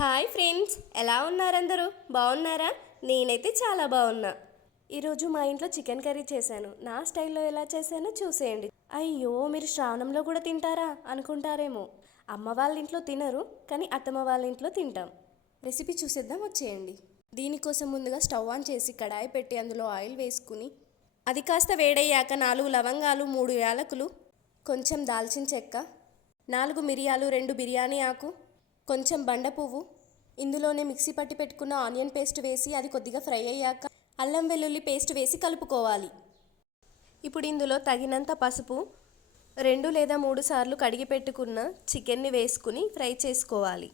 Hi friends ఎలా ఉన్నారందరూ? బాగున్నారా? నేనైతే చాలా బాగున్నా. ఈరోజు మా ఇంట్లో చికెన్ కర్రీ చేశాను. నా స్టైల్లో ఎలా చేశానో చూసేయండి. అయ్యో మీరు శ్రావణంలో కూడా తింటారా? అనుకుంటారేమో. అమ్మ వాళ్ళ ఇంట్లో తినరు కానీ అత్తమ్మ వాళ్ళ ఇంట్లో తింటాం. రెసిపీ చూసేద్దాం వచ్చేయండి. దీనికోసం ముందుగా స్టవ్ ఆన్ చేసి కడాయి పెట్టి అందులో ఆయిల్ వేసుకుని అది కాస్త వేడయ్యాక నాలుగు లవంగాలు మూడు యాలకులు కొంచెం దాల్చిన చెక్క నాలుగు మిరియాలు రెండు బిర్యానీ ఆకు కొంచెం బండ పువ్వు. ఇందులోనే మిక్సీ పట్టి పెట్టుకున్న ఆనియన్ పేస్ట్ వేసి అది కొద్దిగా ఫ్రై అయ్యాక అల్లం వెల్లుల్లి పేస్ట్ వేసి కలుపుకోవాలి. ఇప్పుడు ఇందులో తగినంత పసుపు రెండు లేదా మూడు సార్లు కడిగి పెట్టుకున్న చికెన్ని వేసుకుని ఫ్రై చేసుకోవాలి.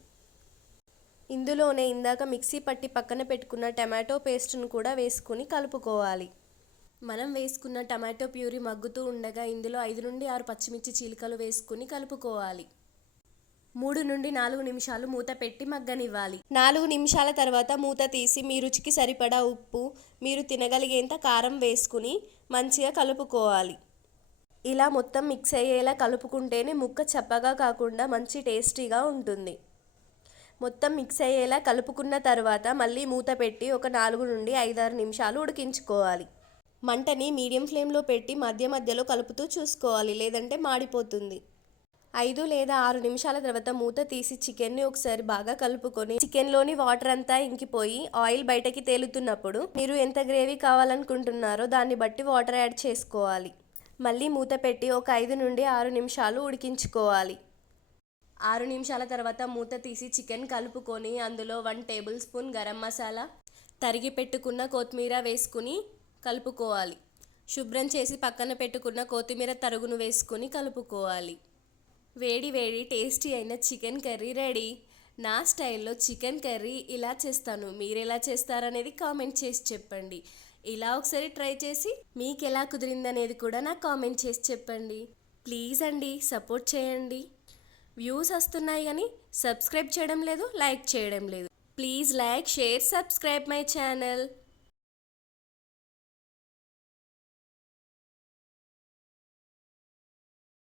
ఇందులోనే ఇందాక మిక్సీ పట్టి పక్కన పెట్టుకున్న టమాటో పేస్ట్ను కూడా వేసుకుని కలుపుకోవాలి. మనం వేసుకున్న టమాటో ప్యూరీ మగ్గుతూ ఉండగా ఇందులో ఐదు నుండి ఆరు పచ్చిమిర్చి చీలికలు వేసుకుని కలుపుకోవాలి. మూడు నుండి నాలుగు నిమిషాలు మూత పెట్టి మగ్గనివ్వాలి. నాలుగు నిమిషాల తర్వాత మూత తీసి మీ రుచికి సరిపడా ఉప్పు మీరు తినగలిగేంత కారం వేసుకుని మంచిగా కలుపుకోవాలి. ఇలా మొత్తం మిక్స్ అయ్యేలా కలుపుకుంటేనే ముక్క చప్పగా కాకుండా మంచి టేస్టీగా ఉంటుంది. మొత్తం మిక్స్ అయ్యేలా కలుపుకున్న తర్వాత మళ్ళీ మూత పెట్టి ఒక నాలుగు నుండి ఐదారు నిమిషాలు ఉడికించుకోవాలి. మంటని మీడియం ఫ్లేమ్లో పెట్టి మధ్య మధ్యలో కలుపుతూ చూసుకోవాలి లేదంటే మాడిపోతుంది. ఐదు లేదా ఆరు నిమిషాల తర్వాత మూత తీసి చికెన్ని ఒకసారి బాగా కలుపుకొని చికెన్లోని వాటర్ అంతా ఇంకిపోయి ఆయిల్ బయటకి తేలుతున్నప్పుడు మీరు ఎంత గ్రేవీ కావాలనుకుంటున్నారో దాన్ని బట్టి వాటర్ యాడ్ చేసుకోవాలి. మళ్ళీ మూత పెట్టి ఒక ఐదు నుండి ఆరు నిమిషాలు ఉడికించుకోవాలి. ఆరు నిమిషాల తర్వాత మూత తీసి చికెన్ కలుపుకొని అందులో one tablespoon garam masala తరిగి పెట్టుకున్న కొత్తిమీర వేసుకుని కలుపుకోవాలి. శుభ్రం చేసి పక్కన పెట్టుకున్న కొత్తిమీర తరుగును వేసుకుని కలుపుకోవాలి. వేడి వేడి టేస్టీ అయిన చికెన్ కర్రీ రెడీ. నా స్టైల్లో చికెన్ కర్రీ ఇలా చేస్తాను. మీరు ఎలా చేస్తారనేది కామెంట్ చేసి చెప్పండి. ఇలా ఒకసారి ట్రై చేసి మీకు ఎలా కుదిరిందనేది కూడా నాకు కామెంట్ చేసి చెప్పండి. ప్లీజ్ అండి సపోర్ట్ చేయండి. వ్యూస్ వస్తున్నాయి కానీ సబ్స్క్రైబ్ చేయడం లేదు లైక్ చేయడం లేదు. Please like share subscribe my channel.